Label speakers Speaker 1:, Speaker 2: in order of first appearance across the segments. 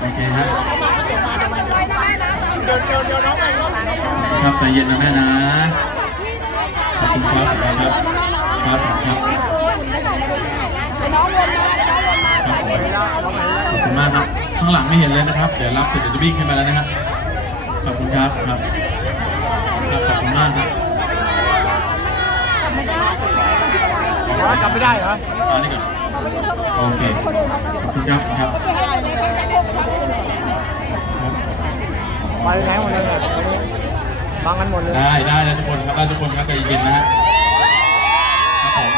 Speaker 1: โอเคฮะ
Speaker 2: เดี๋ยวเดี๋ยวเดี๋ยวน้องไปน้องไป
Speaker 1: ครับใจเย็นนะแม่นะขอบคุณครับครับครับครับครับผมขอบคุณมากครับข้างหลังไม่เห็นเลยนะครับ เดี๋ยวรับเสร็จเดี๋ยวจะวิ่งขึ้นมาแล้วนะครับขอบคุณครับครับครับขอบคุณมากครับ
Speaker 2: จำไม่ได้เหรอ
Speaker 1: เอานี่ก่อนโอเคขอบคุณครับครับ
Speaker 2: ไปไหนหมดเลยเนี่ยบังกันหมดเลย
Speaker 1: ได้ได้แล้วทุกคนครับได้ทุกคนครับใจเย็นนะฮะครับผม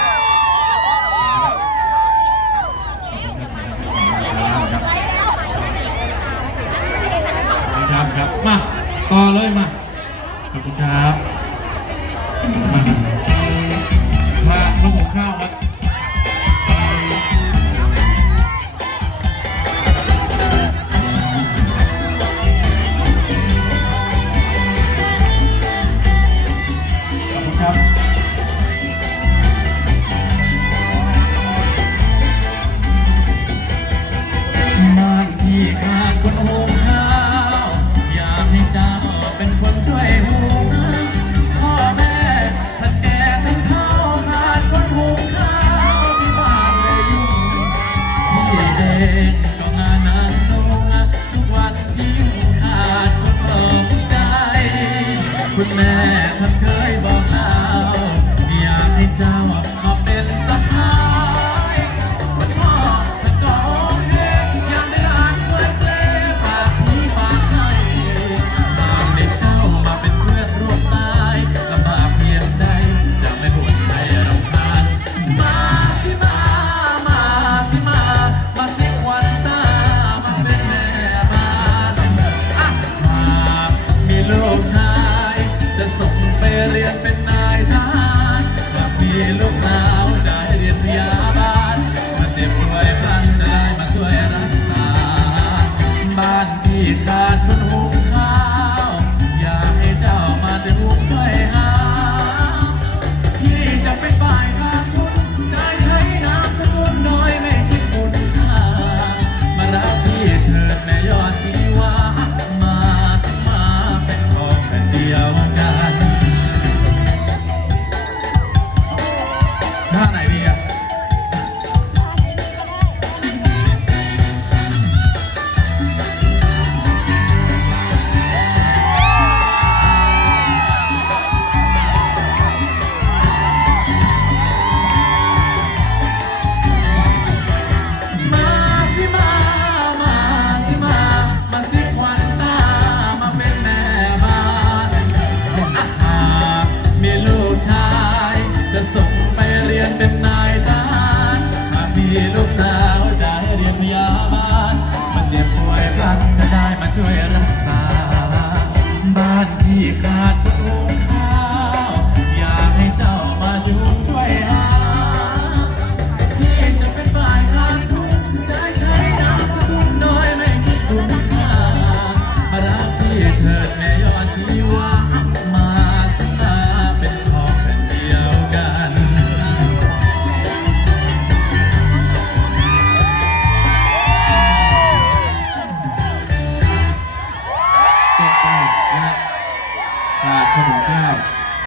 Speaker 1: ครับครับมาต่อเลยมาขอบคุณครับมามาข้าวหมูข้าวครับ คุณแม่ท่านเคยบอกเล่าอยากให้เจ้า ท่าไยนเป็นนายทหารหากมีลูกสาวจะให้เรียนพยาบาลมันเจ็บป่วยพลันจะได้มาช่วยรักษา บ้านที่ขาด